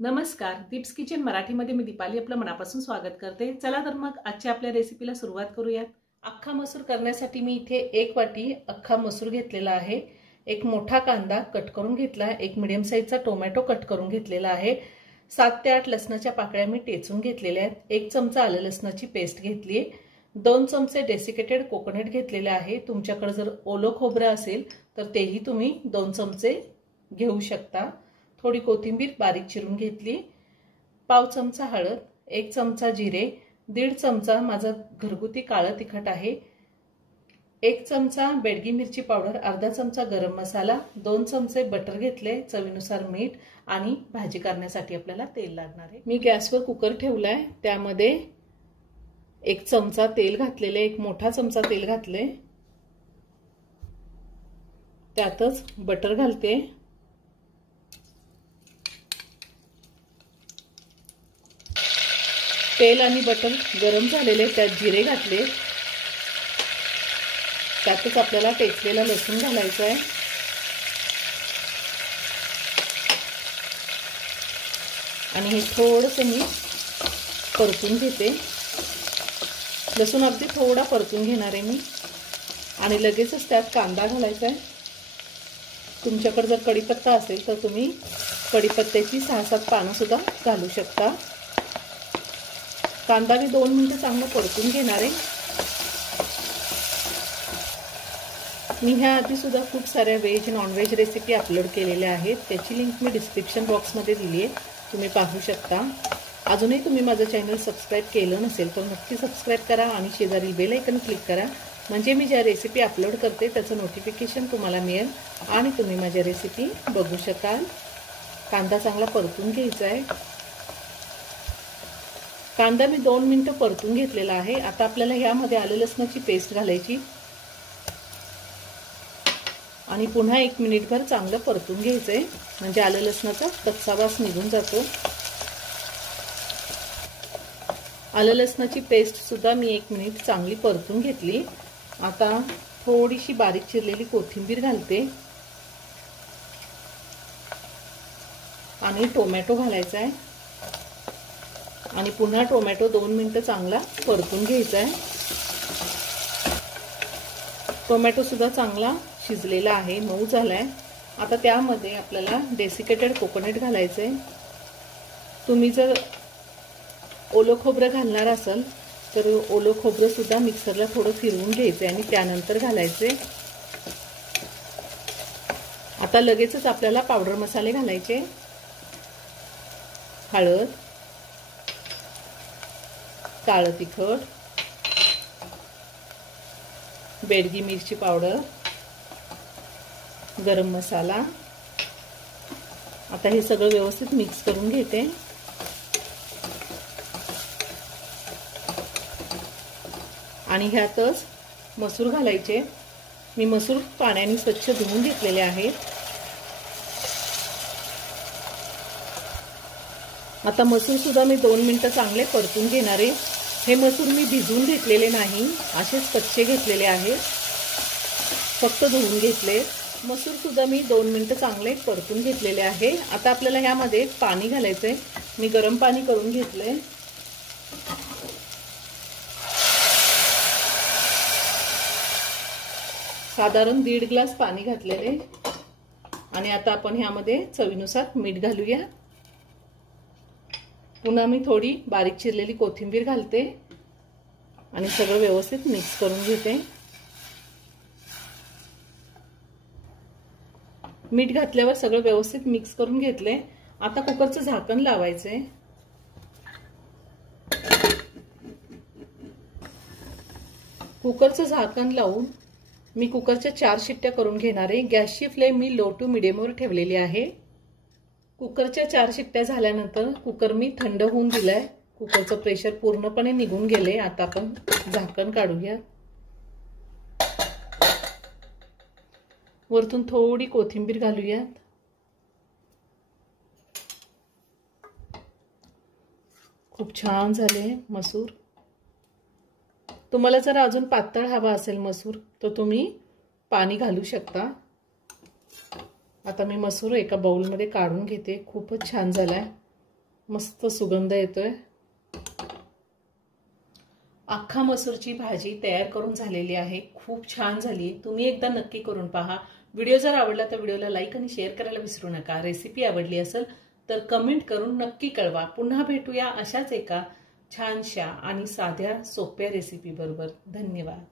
नमस्कार, दीप्स किचन मराठीमध्ये मी दीपाली आपलं मनापासून स्वागत करते। चला तर मग आजच्या आपल्या रेसिपीला सुरुवात करूयात। अख्खा मसूर करण्यासाठी मी इथे 1 वाटी अख्खा मसूर घेतलेला आहे। एक मोठा कांदा कट करून घेतला, एक मीडियम साइजचा टोमॅटो कट करून घेतलेला आहे, 7 ते 8 लसणाच्या पाकळ्या मी टेचून घेतलेल्या आहेत, 1 चमचा आलं लसणाची पेस्ट घेतली, 2 चमचे डेसिकेटेड कोकोनट घेतलेले आहे। तुमच्याकडे जर ओलं खोबरं असेल तर तेही तुम्ही 2 चमचे घेऊ शकता। थोडी कोथिंबीर बारीक चिरून घेतली, पाव चमचा हळद, 1 चमचा जिरे, 1.5 चमचा माझा घरगुती काळं तिखट आहे, 1 चमचा बेडगी मिरची पावडर, अर्धा चमचा गरम मसाला, 2 चमचे बटर घेतले, चवीनुसार मीठ आणि भाजी करण्यासाठी आपल्याला तेल लागणार आहे। मी गॅसवर कुकर ठेवलाय, त्यामध्ये 1 चमचा तेल घातलेले, 1 मोठा चमचा तेल घातले, त्यातच बटर घालते, तेल आणि बटर गरम झालेले, त्यात जिरे घातले, त्यातच आपल्याला टेचलेला लसूण घालायचा आहे आणि हे थोडंसं मी परतून घेते। लसूण अगदी थोडा परतून घेणार आहे मी आणि लगेचच त्यात कांदा घालायचा आहे। तुमच्याकडे जर कढीपत्ता असेल तर तुम्ही कढीपत्त्याची 6-7 पानं सुद्धा घालू शकता। कांदा मी 2 मिनिटं चांगलं परतून घेणार आहे। मी ह्या आधी सुद्धा खूप साऱ्या veg non veg recipe upload केलेल्या आहेत, त्याची लिंक मी डिस्क्रिप्शन बॉक्समध्ये दिली आहे, तुम्ही पाहू शकता। अजूनही तुम्ही माझं चॅनल सबस्क्राइब केलं नसेल तर नक्की सबस्क्राइब करा आणि शेजारील बेल आयकॉन क्लिक करा, म्हणजे मी ज्या रेसिपी अपलोड करते त्याचं नोटिफिकेशन तुम्हाला मिळेल आणि तुम्ही माझ्या रेसिपी बघू शकाल। कांदा चांगला परतून घ्यायचा आहे। कांदा मी 2 मिनिटं परतून घेतलेला आहे। आता आपल्याला यामध्ये आलं लसणाची पेस्ट घालायची आणि पुन्हा 1 मिनिटभर चांगलं परतून घ्यायचंय, म्हणजे आलं लसणाचा कच्चा वास निघून जातो। आलं लसणाची पेस्ट सुद्धा मी 1 मिनिट चांगली परतून घेतली। आता थोडीशी बारीक चिरलेली कोथिंबीर घालते आणि टोमॅटो घालायचा आहे आणि पुन्हा टोमॅटो 2 मिनिटं चांगला परतून घ्यायचा आहे। टोमॅटो सुद्धा चांगला शिजलेला आहे, मऊ झालाय। आता त्यामध्ये आपल्याला डेसिकेटेड कोकोनट घालायचे। तुम्ही जर ओलं खोबरं घालणार असाल तर ओलं खोबरं सुद्धा मिक्सरला थोडं फिरवून घ्यायचे आणि त्यानंतर घालायचे। आता लगेचच आपल्याला पावडर मसाले घालायचे, हळद, काळं तिखट, बेडगी मिरची पावडर, गरम मसाला। आता हे सगळं व्यवस्थित मिक्स करून घेते आणि ह्यातच मसूर घालायचे। मी मसूर पाण्याने स्वच्छ धुवून घेतलेले आहेत। आता मसूर सुद्धा मी 2 मिनिटं चांगले परतून घेणार आहे। हे मसूर मी भिजवून घेतलेले नाही, असेच कच्चे घेतलेले आहेत, फक्त धुवून घेतले। मसूर सुद्धा मी 2 मिनिटं चांगले परतून घेतलेले आहे। आता आपल्याला ह्यामध्ये पाणी घालायचंय। मी गरम पाणी करून घेतलंय, साधारण 1.5 ग्लास पाणी घातलेले आणि आता आपण ह्यामध्ये चवीनुसार मीठ घालूया। पुन्हा मी थोडी बारीक चिरलेली कोथिंबीर घालते आणि सगळं व्यवस्थित मिक्स करून घेते। मीठ घातल्यावर सगळं व्यवस्थित मिक्स करून घेतले। आता कुकरचं झाकण लावायचंय। कुकरचं झाकण लावून मी कुकरच्या 4 शिट्ट्या करून घेणार आहे। गॅसची फ्लेम मी लो टू मीडियमवर ठेवलेली आहे। कुकरच्या 4 शिट्ट्या झाल्यानंतर कुकर मी थंड होऊन दिलाय, कुकरचं प्रेशर पूर्णपणे निघून गेले। आता आपण झाकण काढूया, वरतून थोडी कोथिंबीर घालूयात, खूप छान झाले मसूर। तुम्हाला जर अजून पातळ हवा असेल मसूर तर तुम्ही पाणी घालू शकता। आता मी मसूर एका बाउल मध्ये काढून घेते। खूपच छान झालाय। मस्त सुगंध येतोय। अख्खा मसूरची भाजी तयार करून झालेली आहे। खूप छान झाली। तुम्ही एकदा नक्की करून पहा। व्हिडिओ जर आवडला तर व्हिडिओला लाईक आणि शेअर करायला विसरू नका। रेसिपी आवडली असेल तर कमेंट करून नक्की कळवा। पुन्हा भेटूया अशाच एका छानशा आणि साध्या सोप्या रेसिपी बरोबर। धन्यवाद।